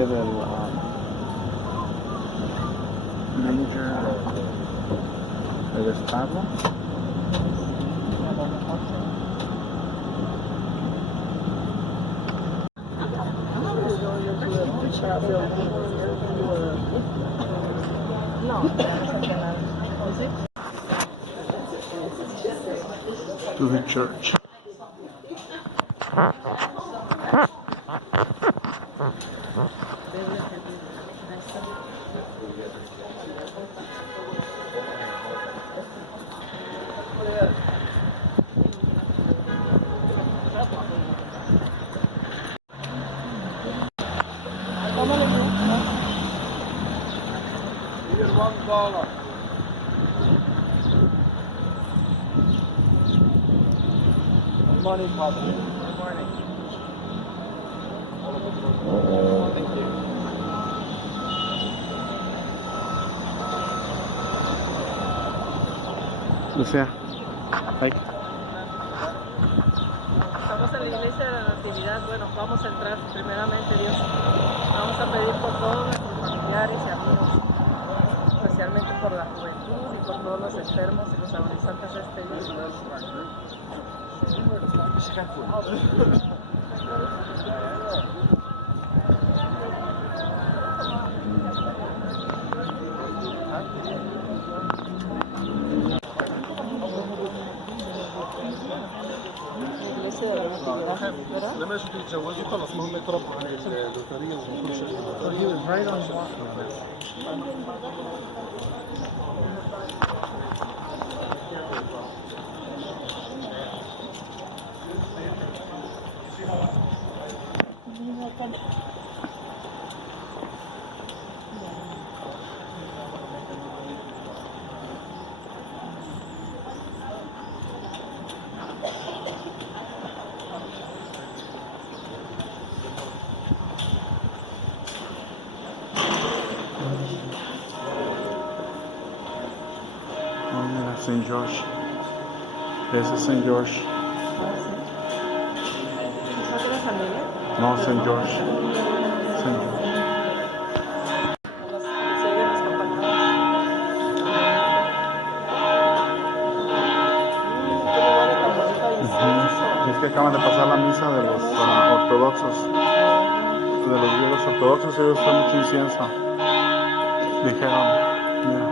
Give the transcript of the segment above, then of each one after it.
calle del manager del estado. To the church. $1. Good morning, Father. Good morning. Thank you. Lucia, like. Estamos en la iglesia de la Natividad. Bueno, vamos a entrar primeramente, Dios. Vamos a pedir por todos nuestros familiares y amigos, especialmente por la juventud y por todos los enfermos y los agonizantes de este día. لما شفت يتجوزوا خلص ما هم يتربوا على الطريق وكل شيء. الطريق right on St. George. Ese es St. George. ¿Es otra familia? No, St. George. St. Es que acaban de pasar la misa de los ortodoxos, de los griegos ortodoxos, ellos usan mucho incienso. Dijeron, mira.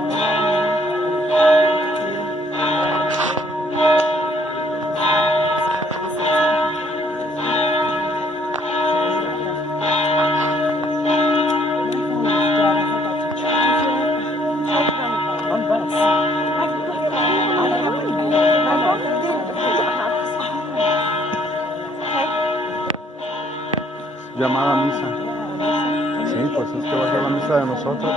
Llamada misa. Sí, pues es que va a ser la misa de nosotros.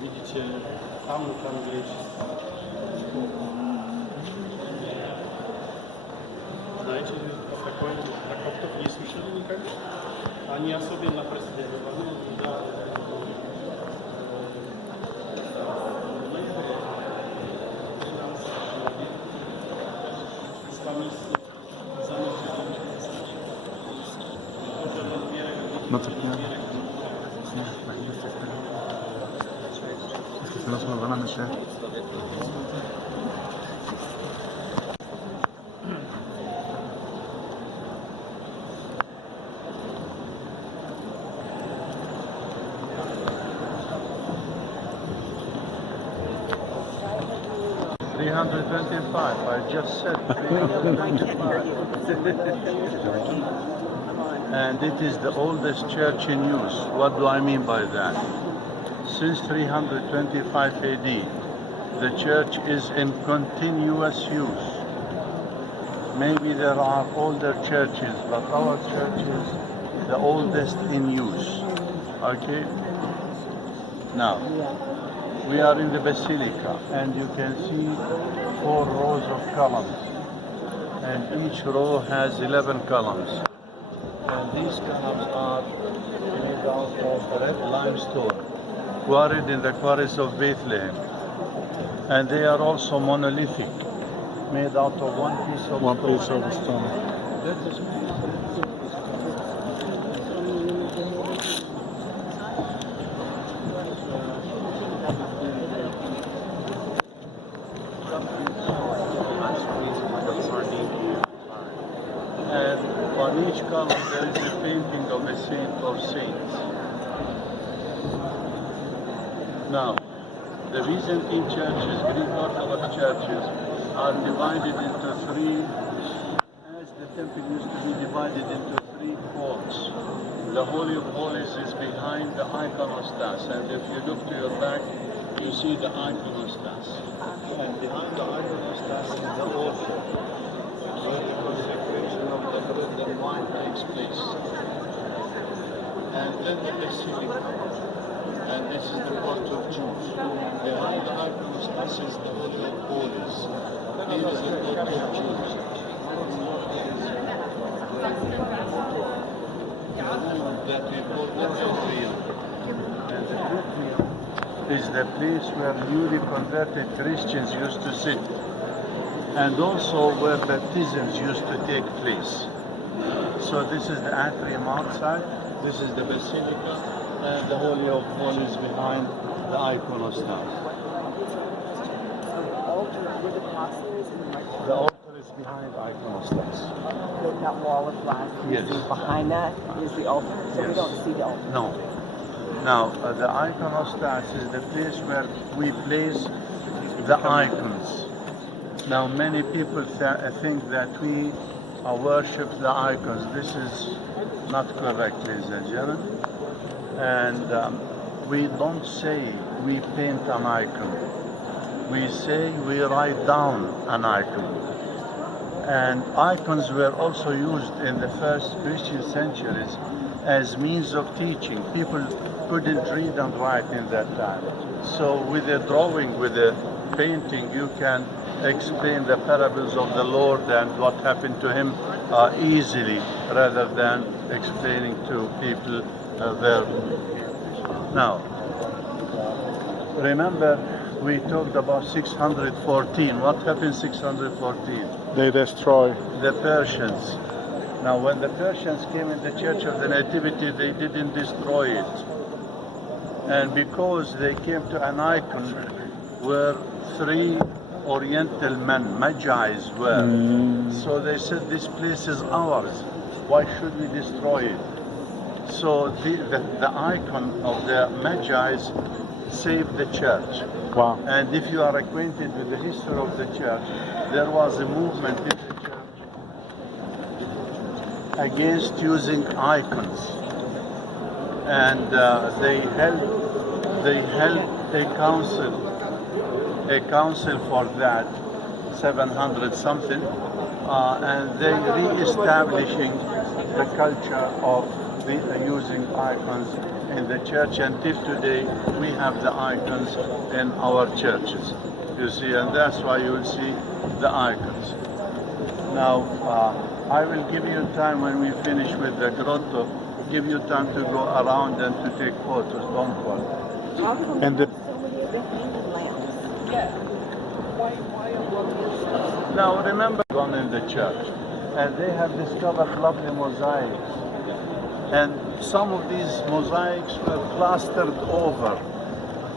Widzicie, tam gdzieś. Знаете, такого не слышали никогда? Они особенно преследованы. No te pierdas. Sí, imagínate. Es que si no se nos van a meter. I just said 325. And it is the oldest church in use. What do I mean by that? Since 325 AD, the church is in continuous use. Maybe there are older churches, but our church is the oldest in use. Okay? Now, we are in the Basilica, and you can see 4 rows of columns. And each row has 11 columns. And these columns are made out of red limestone, quarried in the quarries of Bethlehem. And they are also monolithic, made out of one piece of stone. And on each column there is a painting of a saint or saints. Now, the Byzantine churches, Greek Orthodox churches, are divided into 3, as the temple used to be divided into 3 courts. The Holy of Holies is behind the iconostas, and if you look to your back, you see the iconostas. And behind the iconostas is the altar, where the consecration of the bread and wine takes place. And then the Basilica, and this is the court of Jews. Behind the iconostas is the Holy of Holies. Here is the court of Jews. That we call the atrium. And the atrium is the place where newly converted Christians used to sit, and also where baptisms used to take place. So this is the atrium outside, this is the Basilica, and the Holy of Holies behind the iconostas. The altar is behind iconostas. That wall of glass. Yes. Behind that is the altar, so we Yes. don't see the altar. No. Now, the iconostas is the place where we place the icons. Now, many people think that we worship the icons. This is not correct, ladies and gentlemen. And we don't say we paint an icon. We say we write down an icon. And icons were also used in the first Christian centuries as means of teaching. People couldn't read and write in that time. So with a drawing, with a painting, you can explain the parables of the Lord and what happened to him easily, rather than explaining to people verbally. Now, remember we talked about 614. What happened 614? They destroy. The Persians. Now, when the Persians came in the Church of the Nativity, they didn't destroy it. And because they came to an icon where 3 Oriental men, Magi's were, so they said, this place is ours. Why should we destroy it? So the icon of the Magi's saved the church. Wow. And if you are acquainted with the history of the church, there was a movement in the church against using icons. And they held a council for that, 700 something, and they re-establishing the culture of using icons in the church. Until today, we have the icons in our churches, you see, and that's why you will see the icons. Now, I will give you time when we finish with the grotto, give you time to go around and to take photos, don't worry. And the, Now remember, gone in the church, and they have discovered lovely mosaics, and some of these mosaics were plastered over.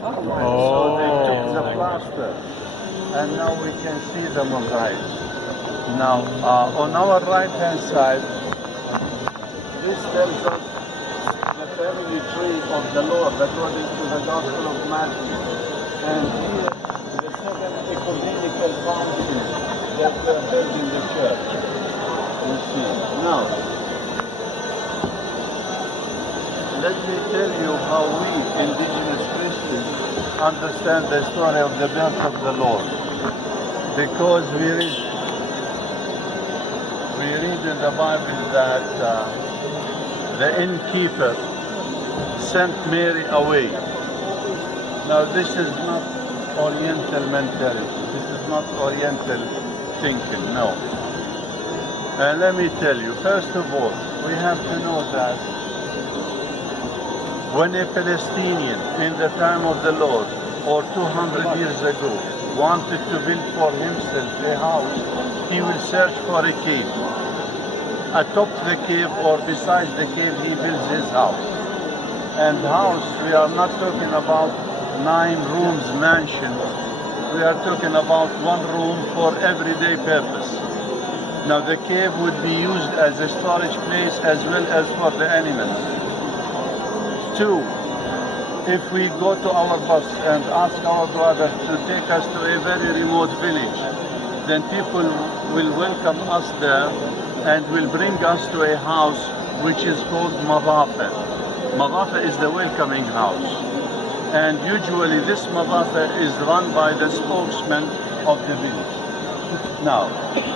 So they took the plaster, and now we can see the mosaics. Now, on our right-hand side, this tells us the family tree of the Lord according to the Gospel of Matthew, and here the 7 ecumenical councils that were held in the church. You see. Now, let me tell you how we, indigenous Christians, understand the story of the birth of the Lord. Because we read in the Bible that the innkeeper sent Mary away. Now, this is not Oriental mentality. This is not Oriental thinking, no. And let me tell you, first of all, we have to know that when a Palestinian in the time of the Lord, or 200 years ago, wanted to build for himself a house, he will search for a cave. Atop the cave or beside the cave, he builds his house. And house, we are not talking about 9 rooms mansion. We are talking about 1 room for everyday purpose. Now the cave would be used as a storage place as well as for the animals. 2, if we go to our bus and ask our brothers to take us to a very remote village, then people will welcome us there and will bring us to a house which is called madafa. Madafa is the welcoming house. And usually this madafa is run by the spokesman of the village. Now,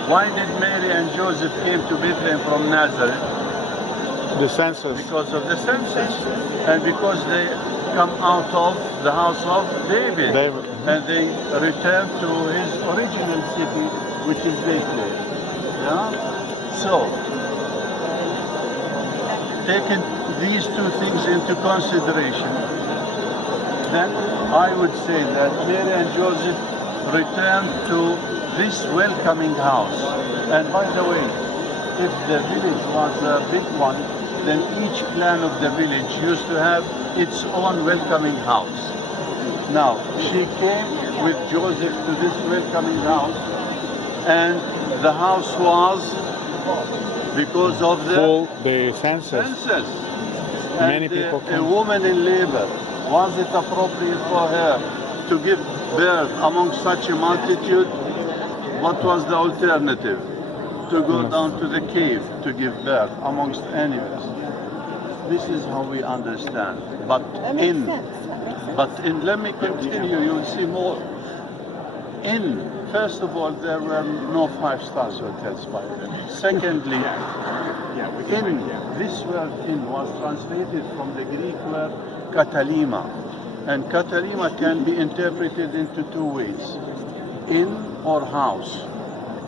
why did Mary and Joseph came to Bethlehem from Nazareth? the census. Because of the census, and because they come out of the house of David. And they return to his original city, which is Bethlehem. Yeah? So, taking these 2 things into consideration, then I would say that Mary and Joseph returned to this welcoming house. And by the way, if the village was a big one, then each clan of the village used to have its own welcoming house. Now, she came with Joseph to this welcoming house, and the house was, because of The census. And Many people a come. woman in labor, was it appropriate for her to give birth among such a multitude? What was the alternative? To go down to the cave to give birth amongst animals. This is how we understand. But let me continue, you'll see more. First of all, there were no 5-star hotels by then. Secondly, this word "in" was translated from the Greek word katalima. And katalima can be interpreted into 2 ways. Inn or house.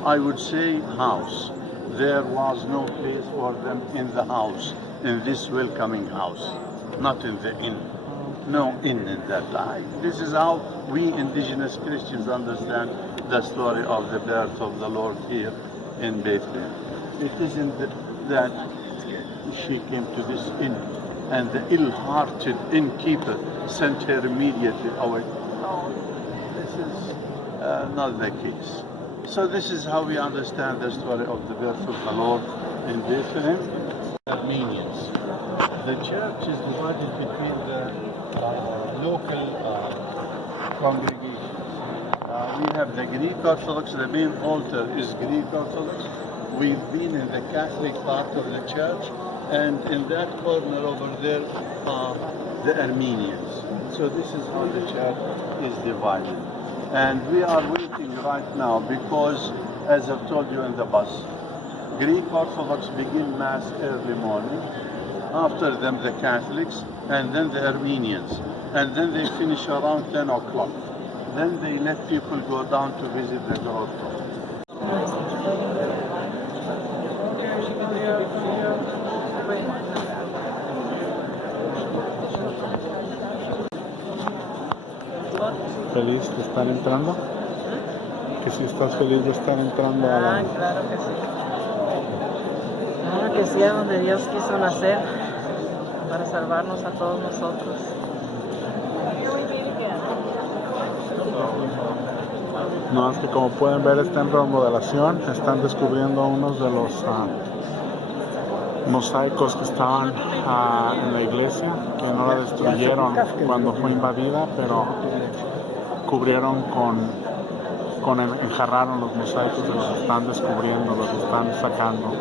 I would say house. There was no place for them in the house, in this welcoming house, not in the inn. No inn in that time. This is how we indigenous Christians understand the story of the birth of the Lord here in Bethlehem. It isn't that she came to this inn. and the ill-hearted innkeeper sent her immediately away. This is not the case. So this is how we understand the story of the birth of the Lord in Bethlehem. Armenians. The church is divided between the local congregations. We have the Greek Orthodox, the main altar is Greek Orthodox. We've been in the Catholic part of the church, and in that corner over there are the Armenians. So this is how the church is divided. And we are waiting right now because, as I've told you in the bus, Greek Orthodox begin Mass early morning, after them the Catholics, and then the Armenians. And then they finish around 10 o'clock. Then they let people go down to visit the grotto. ¿Feliz de estar entrando? Que si estás feliz de estar entrando a la... Claro que sí. Claro que sí, a donde Dios quiso nacer para salvarnos a todos nosotros. No, es que como pueden ver está en remodelación, están descubriendo unos de los mosaicos que estaban en la iglesia, que no la destruyeron cuando fue invadida, pero cubrieron enjarraron los mosaicos y los están descubriendo, los están sacando.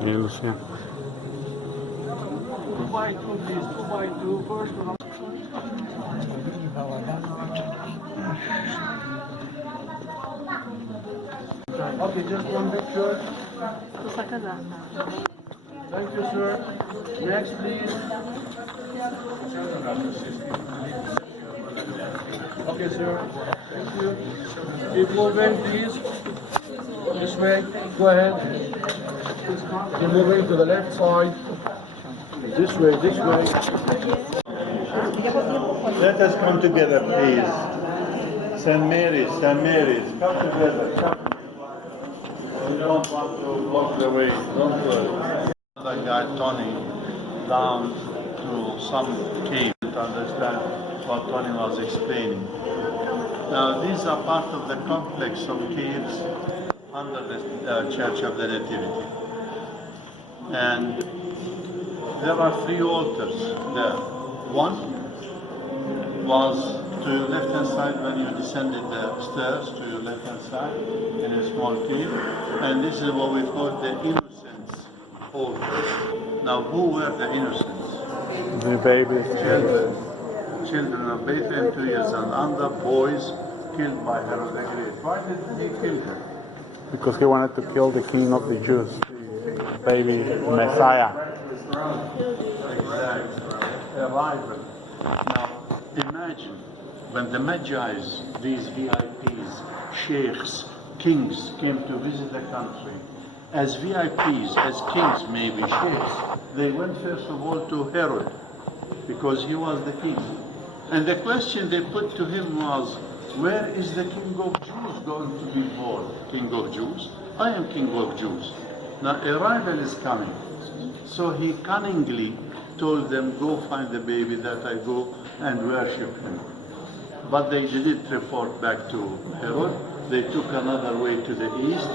Y Lucía. 2x2, please. 2x2 first. Okay, just one picture. Thank you, sir. Next, please. Okay, sir. Thank you. Keep moving, please. This way. Go ahead. Keep moving to the left side. This way, this way. Let us come together, please. St. Mary's, St. Mary's, come together. Come. We don't want to block the way. Don't worry. The guy Tony down to some cave to understand what Tony was explaining. Now these are part of the complex of caves under the Church of the Nativity. And there are 3 altars there. One was to your left hand side when you descended the stairs, to your left hand side in a small cave. And this is what we call the innocents altar. Now who were the innocents? The babies. Children of Bethlehem 2 years and under, boys killed by Herod the Great. Why did he kill them? Because he wanted to kill the king of the Jews. baby Messiah. Arrival. Now, imagine when the Magi's, these VIPs, sheikhs, kings came to visit the country. As VIPs, as kings, maybe sheikhs, they went first of all to Herod because he was the king. And the question they put to him was, where is the King of Jews going to be born? King of Jews? I am King of Jews. Now, arrival is coming. So he cunningly told them, go find the baby that I go and worship him. But they didn't report back to Herod. They took another way to the east.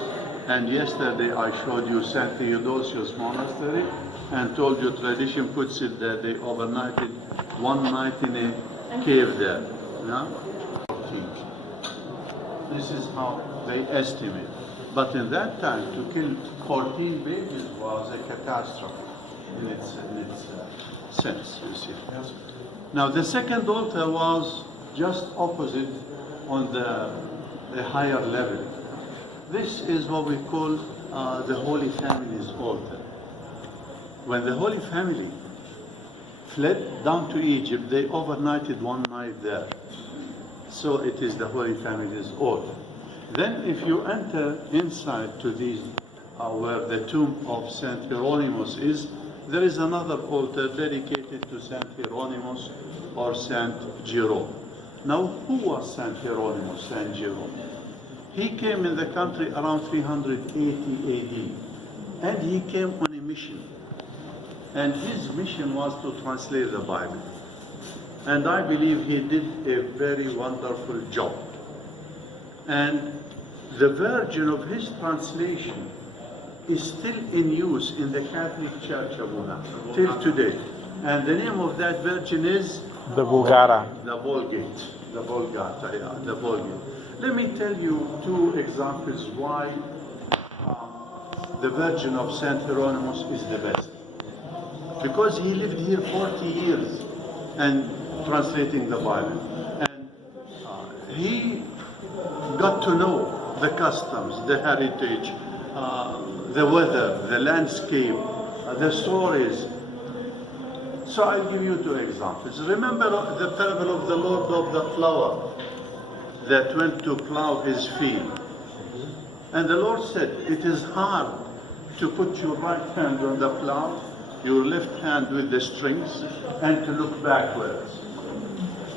And yesterday I showed you St. Theodosius Monastery and told you tradition puts it that they overnighted one night in a cave there. No? This is how they estimate. But in that time, to kill 14 babies was a catastrophe in its sense, you see. Now, the second altar was just opposite on the higher level. This is what we call the Holy Family's altar. When the Holy Family fled down to Egypt, they overnighted one night there. So it is the Holy Family's altar. Then if you enter inside to these, where the tomb of Saint Hieronymus is, there is another altar dedicated to Saint Hieronymus or Saint Jerome. Now, who was Saint Hieronymus, Saint Jerome? He came in the country around 380 AD, and he came on a mission. And his mission was to translate the Bible. And I believe he did a very wonderful job. And the version of his translation is still in use in the Catholic Church of Una till today. And the name of that version is The Vulgata. the Vulgate. The Vulgata, yeah, the Vulgate. Let me tell you two examples why the version of Saint Hieronymus is the best. Because he lived here 40 years and translating the Bible. And he got to know the customs, the heritage, the weather, the landscape, the stories. So I'll give you two examples. Remember the parable of the Lord of the flower that went to plow his field. And the Lord said, it is hard to put your right hand on the plow, your left hand with the strings, and to look backwards.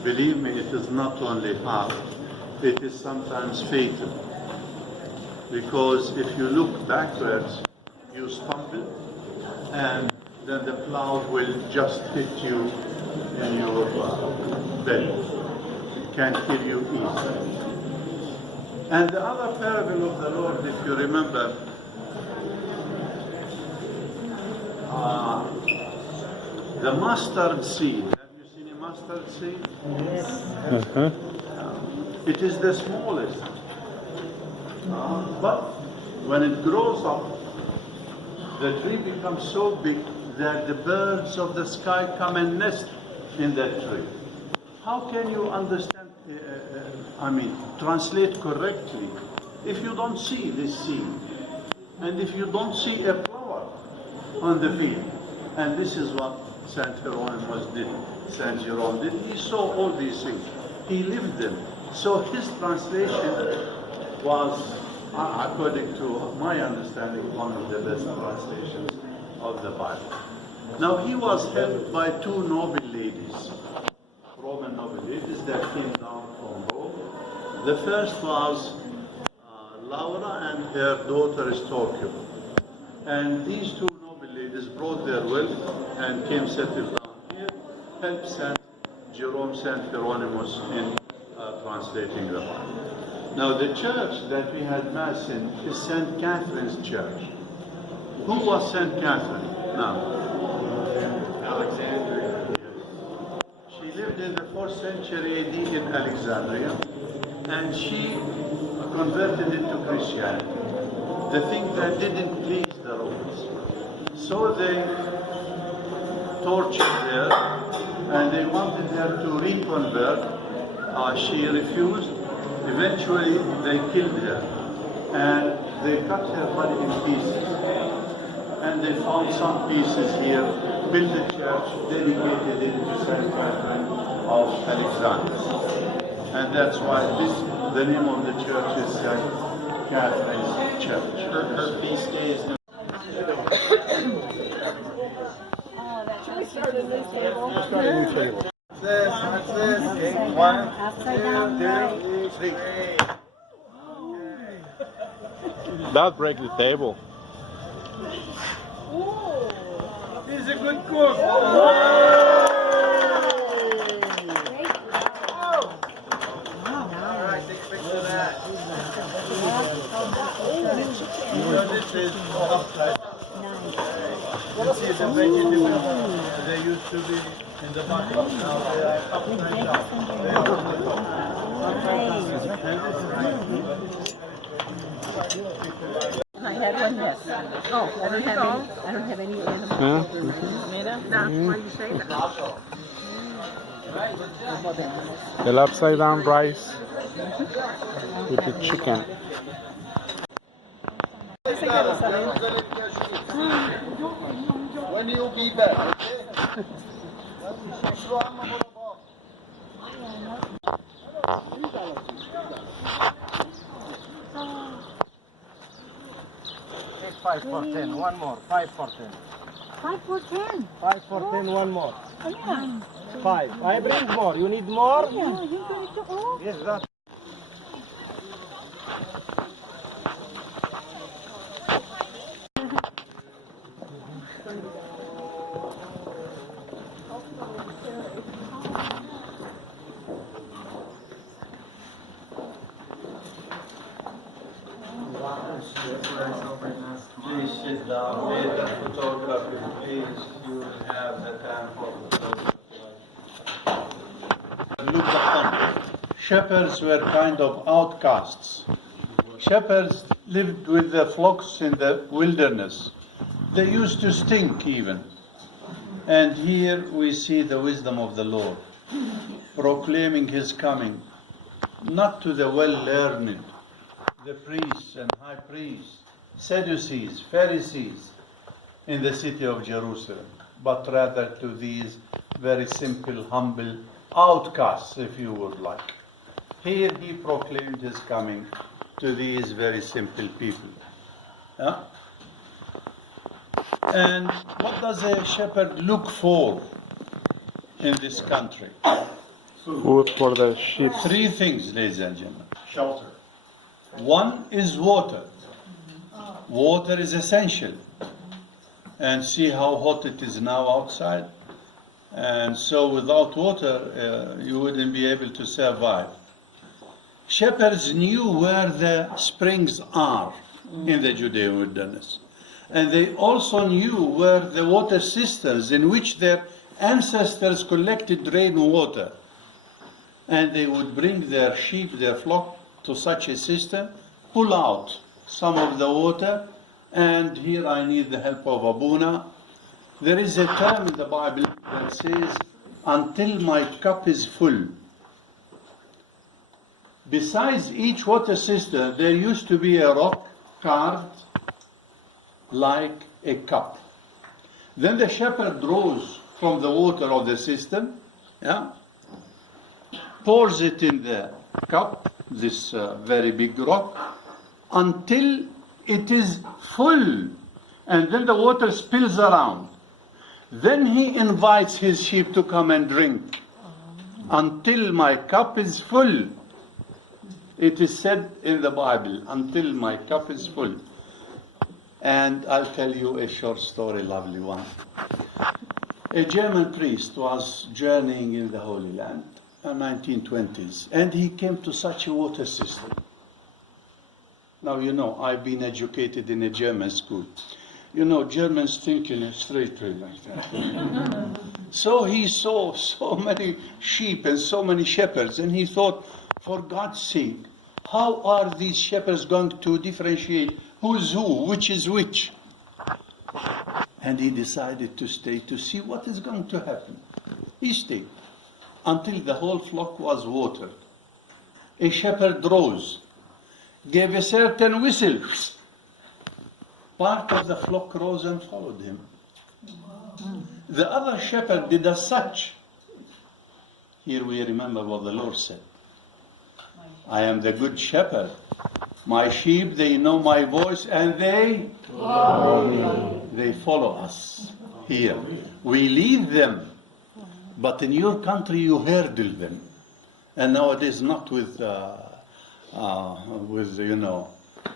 Believe me, it is not only hard, it is sometimes fatal. Because if you look backwards, you stumble, and then the plow will just hit you in your belly. It can kill you easily. And the other parable of the Lord, if you remember, the mustard seed. Have you seen a mustard seed? Yes. It is the smallest. But when it grows up, the tree becomes so big that the birds of the sky come and nest in that tree. How can you understand, translate correctly if you don't see this seed? And if you don't see a flower on the field? And this is what Saint Hieronymus did, Saint Jerome did. He saw all these things. He lived them. So his translation was, according to my understanding, one of the best translations of the Bible. Now he was helped by two noble ladies, Roman noble ladies that came down from Rome. The first was Laura and her daughter Stokio. And these two noble ladies brought their wealth and came settled down here, helped Saint Jerome, Saint Hieronymus in translating the Bible. Now the church that we had Mass in is St. Catherine's Church. Who was St. Catherine? Now, Alexandria. she lived in the 4th century AD in Alexandria, and she converted into Christianity. The thing that didn't please the Romans. So they tortured her, and they wanted her to reconvert. She refused. Eventually, they killed her, and they cut her body in pieces. and they found some pieces here, built a church, dedicated it to Saint Catherine of Alexandria. And that's why the name of the church is Saint Catherine's Church. Her feast day is That break the table. He's a good cook. This is upside. You see the vegetables, they used to be in the bottom, now they are upside down. They are I had one, yes. Oh, I don't have any animals. Yeah. That's why you say that. The upside down rice with the chicken. When you be back, okay? Take 5 for 10, one more. 5 for 10. 5 for 10. 5 for 10, one more. Oh, yeah. 5. I bring more. You need more? Yeah, you going to all? Yes, that. Please sit down, wait the photography, please, you will have the time for photography. Look upon. Shepherds were kind of outcasts. Shepherds lived with the flocks in the wilderness. They used to stink even. And here we see the wisdom of the Lord, proclaiming his coming, not to the well-learned, the priests and high priests, Sadducees, Pharisees in the city of Jerusalem, but rather to these very simple, humble outcasts, if you would like. Here he proclaimed his coming to these very simple people. Yeah? And what does a shepherd look for in this country? Food for the sheep. 3 things, ladies and gentlemen. Shelter. One is water. Water is essential. And see how hot it is now outside. And so without water, you wouldn't be able to survive. Shepherds knew where the springs are in the Judean wilderness. And they also knew where the water cisterns in which their ancestors collected rainwater. And they would bring their sheep, their flock, to such a cistern, pull out some of the water, and here I need the help of Abuna. There is a term in the Bible that says, until my cup is full. Besides each water cistern, there used to be a rock carved like a cup. Then the shepherd draws from the water of the cistern, yeah, pours it in the cup, this very big rock, until it is full, and then the water spills around. Then he invites his sheep to come and drink. Until my cup is full. It is said in the Bible, until my cup is full. And I'll tell you a short story, lovely one. A German priest was journeying in the Holy Land in the 1920s, and he came to such a water system. Now, you know, I've been educated in a German school. You know, Germans think in a straight way like that. So he saw so many sheep and so many shepherds, and he thought, for God's sake, how are these shepherds going to differentiate who's who, which is which? And he decided to stay to see what is going to happen. He stayed until the whole flock was watered. A shepherd rose, gave a certain whistle, part of the flock rose and followed him. The other shepherd did as such. Here we remember what the Lord said. I am the good shepherd. My sheep, they know my voice, and they follow us. Here, we lead them, but in your country you hurdle them. And nowadays, not with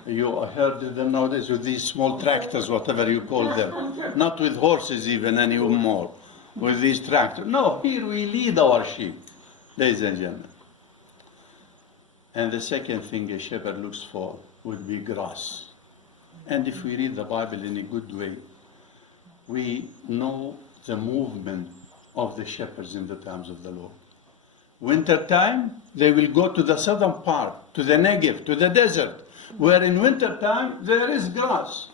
you herdle them nowadays with these small tractors, whatever you call them. Not with horses even anymore, with these tractors. No, here we lead our sheep, ladies and gentlemen. And the second thing a shepherd looks for would be grass. And if we read the Bible in a good way, we know the movement of the shepherds in the times of the Lord. Winter time, they will go to the southern part, to the Negev, to the desert, where in winter time there is grass.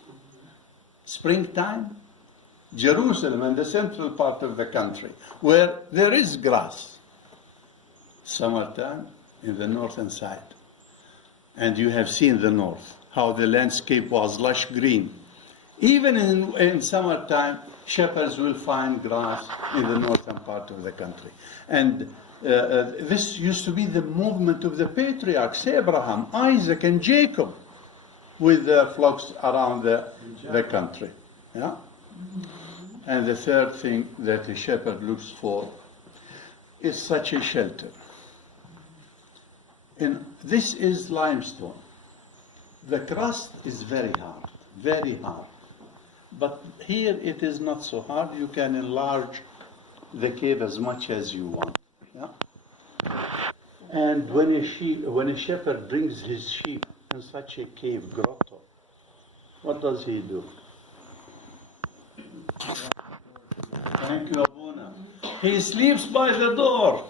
Springtime, Jerusalem and the central part of the country, where there is grass. Summertime, in the northern side. And you have seen the north, how the landscape was lush green. Even in summertime, shepherds will find grass in the northern part of the country. And this used to be the movement of the patriarchs, Abraham, Isaac, and Jacob, with their flocks around the country. Yeah? And the third thing that a shepherd looks for is such a shelter. This is limestone. The crust is very hard, very hard. But here it is not so hard. You can enlarge the cave as much as you want. Yeah? And when a shepherd brings his sheep in such a cave grotto, what does he do? Thank you, Abuna. He sleeps by the door,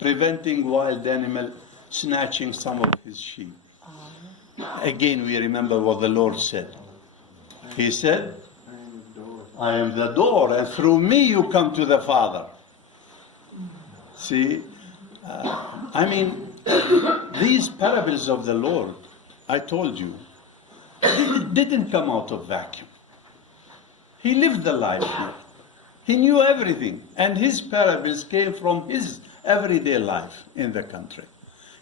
preventing wild animal snatching some of his sheep. Again, we remember what the Lord said. He said, I am the door, and through me you come to the Father. See, these parables of the Lord, I told you, didn't come out of vacuum. He lived the life here. He knew everything, and his parables came from his everyday life in the country.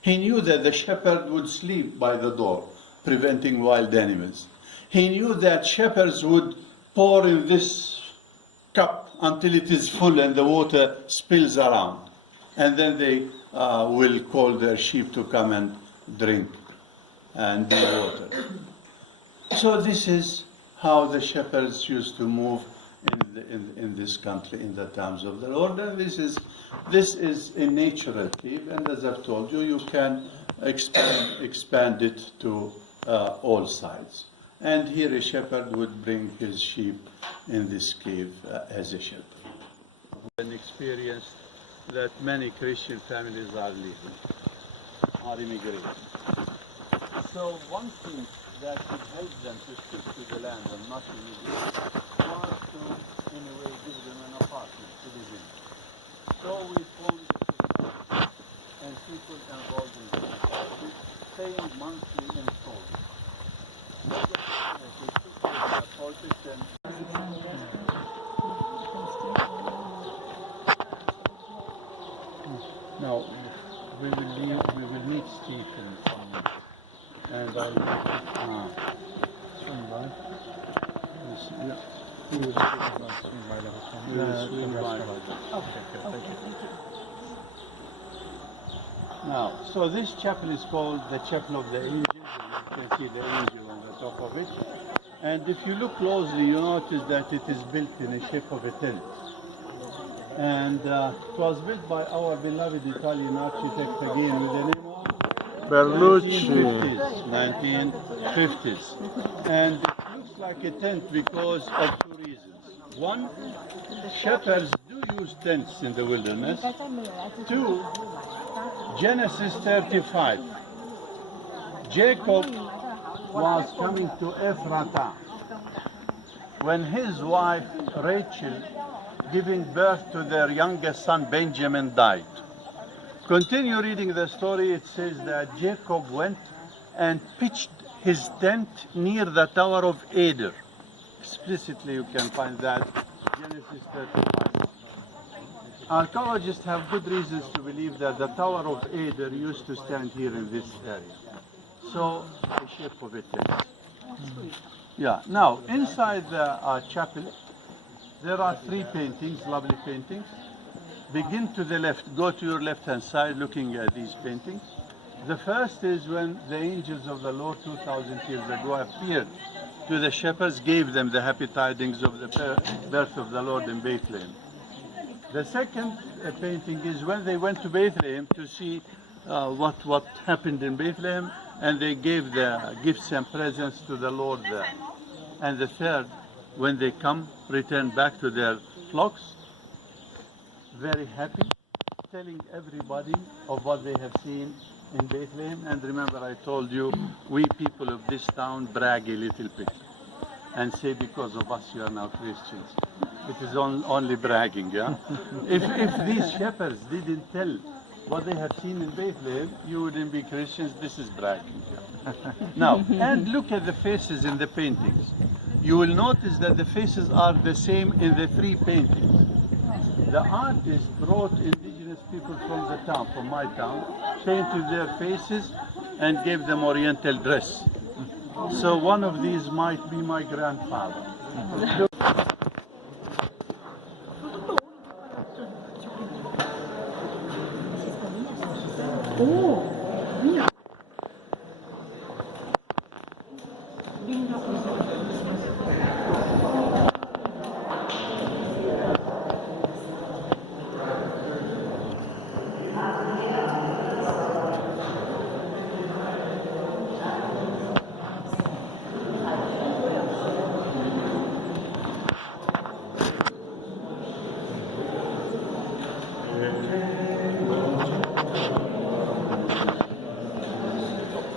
He knew that the shepherd would sleep by the door, preventing wild animals. He knew that shepherds would pour in this cup until it is full and the water spills around. And then they will call their sheep to come and drink and be watered. So this is how the shepherds used to move in this country in the times of the Lord. And this is a natural cave, and as I've told you, you can expand it to all sides. And here a shepherd would bring his sheep in this cave as a shelter. An experience that many Christian families are living, are immigrating. So one thing that would help them to stick to the land and not immigrate was to, in a way, give them an apartment to live in. So we formed a community, and people involved in the society paying monthly installments. Now, we will meet Stephen and I'll Now, so this chapel is called the Chapel of the Angels. You can see the angel on the top of it. And if you look closely, you notice that it is built in the shape of a tent. And it was built by our beloved Italian architect, again with the name of Berlucci. 1950s. And it looks like a tent because of two reasons. One, shepherds do use tents in the wilderness. Two, Genesis 35. Jacob was coming to Ephrata when his wife Rachel, giving birth to their youngest son Benjamin, died. Continue reading the story. It says that Jacob went and pitched his tent near the Tower of Eder. Explicitly, you can find that Genesis 35. Archaeologists have good reasons to believe that the Tower of Eder used to stand here in this area. So the shape of it is. Yeah. Now inside the chapel, there are 3 paintings, lovely paintings. Begin to the left. Go to your left-hand side, looking at these paintings. The first is when the angels of the Lord 2,000 years ago appeared to the shepherds, gave them the happy tidings of the birth of the Lord in Bethlehem. The second painting is when they went to Bethlehem to see what happened in Bethlehem, and they gave the gifts and presents to the Lord there. And the third, when they return back to their flocks, very happy, telling everybody of what they have seen in Bethlehem. And remember, I told you, we people of this town brag a little bit and say, because of us you are now Christians. It is only bragging, yeah? If these shepherds didn't tell what they have seen in Bethlehem, you wouldn't be Christians. This is bragging, yeah? Now, and look at the faces in the paintings. You will notice that the faces are the same in the 3 paintings. The artist brought indigenous people from the town, from my town, painted their faces and gave them Oriental dress. So one of these might be my grandfather.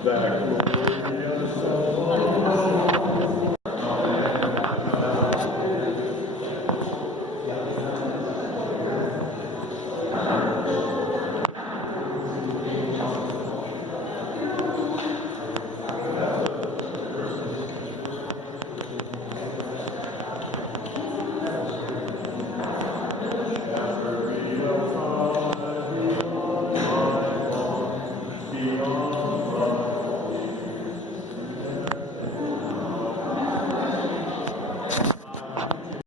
Back.